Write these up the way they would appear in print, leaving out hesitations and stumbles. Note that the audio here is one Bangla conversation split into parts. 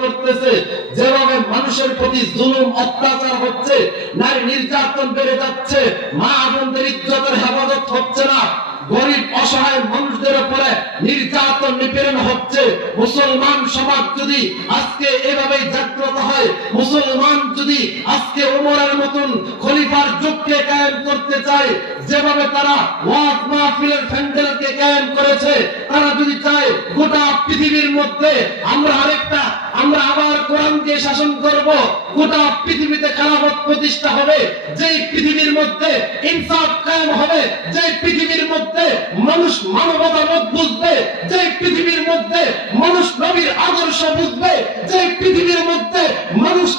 করতেছে, যেভাবে মানুষের প্রতি জুলুম অত্যাচার হচ্ছে, নারী নির্যাতন বেড়ে যাচ্ছে, মা বোনদের ইজ্জতের হেফাজত হচ্ছে না, গরিব অসহায় মানুষদের উপরে নির্যাতন নিপীড়ন হচ্ছে। মুসলমান সমাজ যদি আজকে এভাবে জাগ্রত হয়, মুসলমান যদি আজকে ওমরের মতন খলিফার যুগকে কায়েম করতে চায়, যেভাবে তারা ওয়াজ মাহফিলের প্যান্ডেলকে কায়েম করেছে, তারা যদি চায় গোটা পৃথিবীর মধ্যে আমরা আবার কোরআন দিয়ে শাসন করব, গোটা পৃথিবীতে খেলাফত প্রতিষ্ঠা হবে, যেই পৃথিবীর মধ্যে ইনসাফ কায়েম হবে, যেই পৃথিবীর মধ্যে মানুষ মানবতাবোধ বুঝবে, যেই পৃথিবীর মধ্যে মানুষ নবীর আদর্শ বুঝবে, যেই পৃথিবীর মধ্যে মানুষ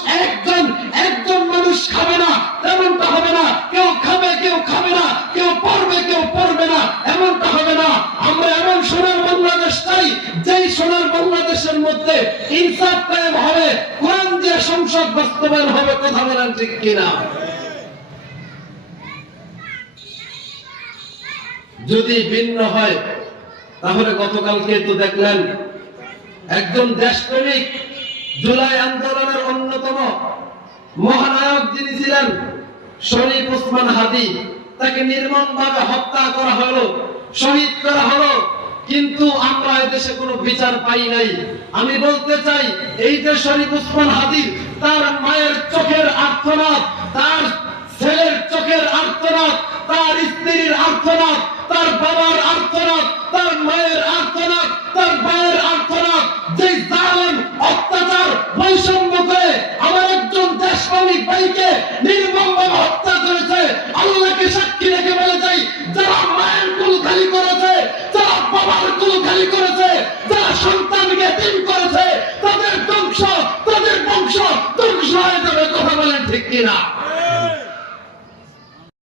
একজন মানুষ খাবে না, তেমনটা হবে না, কেউ খাবে কেউ খাবে না, কেউ পড়বে কেউ পড়বে না, এমনটা হবে না। আমরা এমন সোনার বাংলাদেশ চাই, যেই সোনার বাংলাদেশের মধ্যে ইনসাফ কায়েম হবে, কোরআন দিয়ে সংসদ বাস্তবায়ন হবে। কথা বলেন ঠিক কিনা? যদি ভিন্ন হয়, তাহলে গতকালকে তো দেখলেন একজন দেশপ্রেমিক, জুলাই আন্দোলনের অন্যতম মহানায়ক যিনি ছিলেন শরীফ ওসমান হাদি, তাকে নির্মমভাবে হত্যা করা হলো, শহীদ করা হলো, কিন্তু আমরা এদেশে কোনো বিচার পাই নাই। আমি বলতে চাই, এই যে শরীফ ওসমান হাদি, তার মায়ের চোখের আর্তনাদ, তার ছেলের চোখের আর্তনাদ, তার স্ত্রীর আর্তনাদ, তার বাবার আর্তনাদ, তার মায়ের আর্তনাদ, তার ভাইয়ের আর্তনাদ, যে জালেম অত্যাচার বৈষম্য করে আমার একজন দেশপ্রেমিক ভাইকে নির্মমভাবে হত্যা করেছে, আল্লাহকে সাক্ষী রেখে বলে যাই, যারা মায়ের কুল খালি করেছে, যারা বাবার কুল খালি করেছে, যারা সন্তানকে এতিম করেছে, তাদের বংশ ধ্বংস হয়ে যাবে। কথা বলেন ঠিক কিনা?